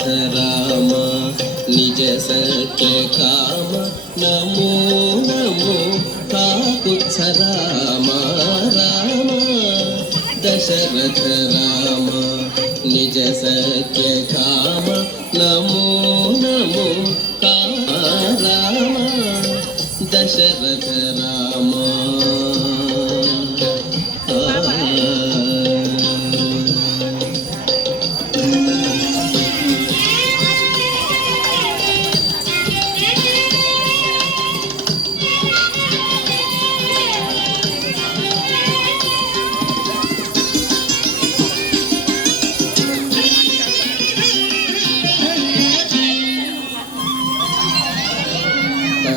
दशरथ राम निज सत्य काम नमो नमो काकुत्स राम राम दशरथ राम निज सत्य काम नमो नमो का राम दशरथ राम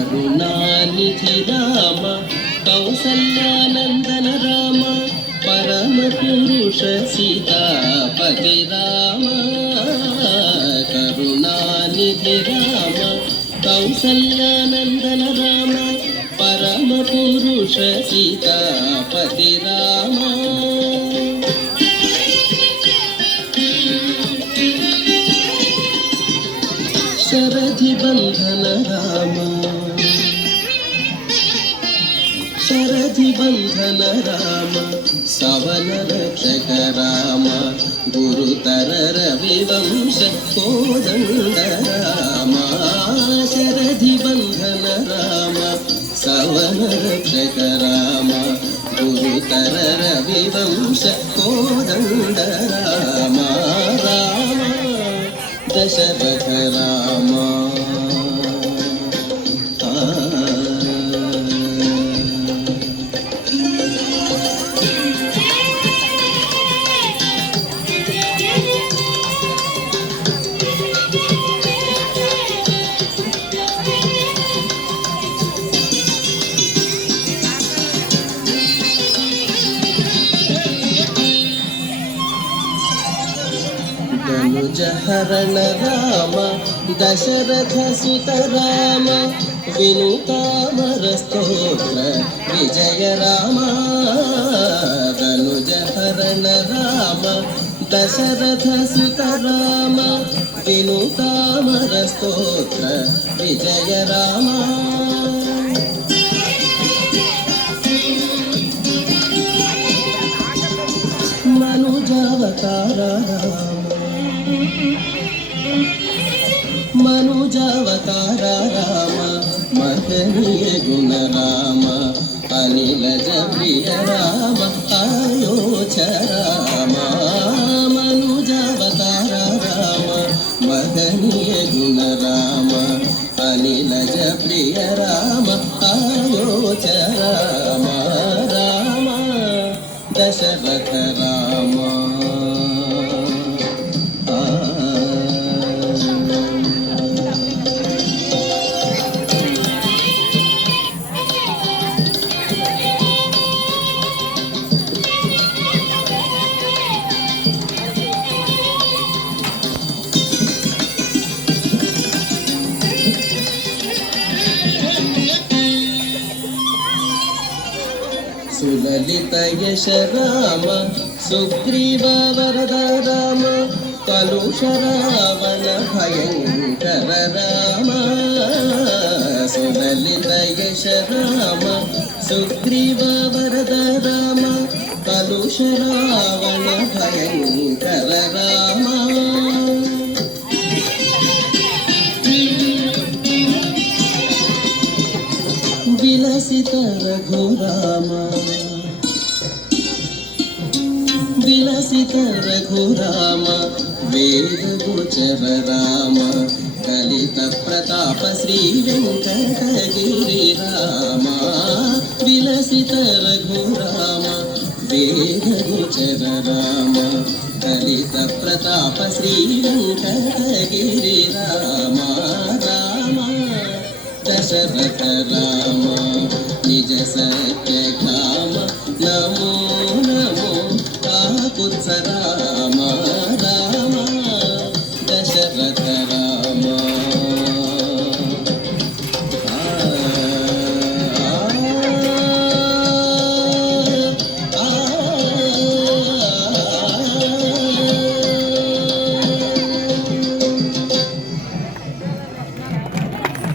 करुणानिधि राम कौसल्यानंदन राम परम पुरुष सीतापति राम करुणानिधि राम कौसल्यानंदन राम परम पुरुष सीतापति राम शरधि बंधन राम शरधि बंधन राम सवन रक्षक राम गुरुतर रविवंश कोदंड राम शरधि बंधन राम सवन रक्षक राम गुरुतर रविवंश कोदंड राम राम दशरथ राम धनुजहरण राम दशरथ सुत राम विनुतामर स्तोत्र विजय राम धनुजहरण राम दशरथ सुत राम विनुतामर स्तोत्र विजय राम मनुजावतार राम मनुजावतार राम महनीय गुण राम अनिलज प्रिय राम आयोच राम मनुजावतार राम महनीय गुण राम अनिलज प्रिय राम आयोच राम राम दशरथ राम सुललित यश राम सुग्रीव वरद राम कलुष रावण भयंकर राम सुललित यश राम सुग्रीव वरद राम कलुष रावण भयंकर राम विलसित रघुराम विलसित रघुराम वेद गोचर राम कलित प्रताप श्री वेंकटगिरि राम विलसित रघुराम वेद गोचर राम कलित प्रताप श्री वेंकटगिरि राम राम दशरथ राम निज सत्य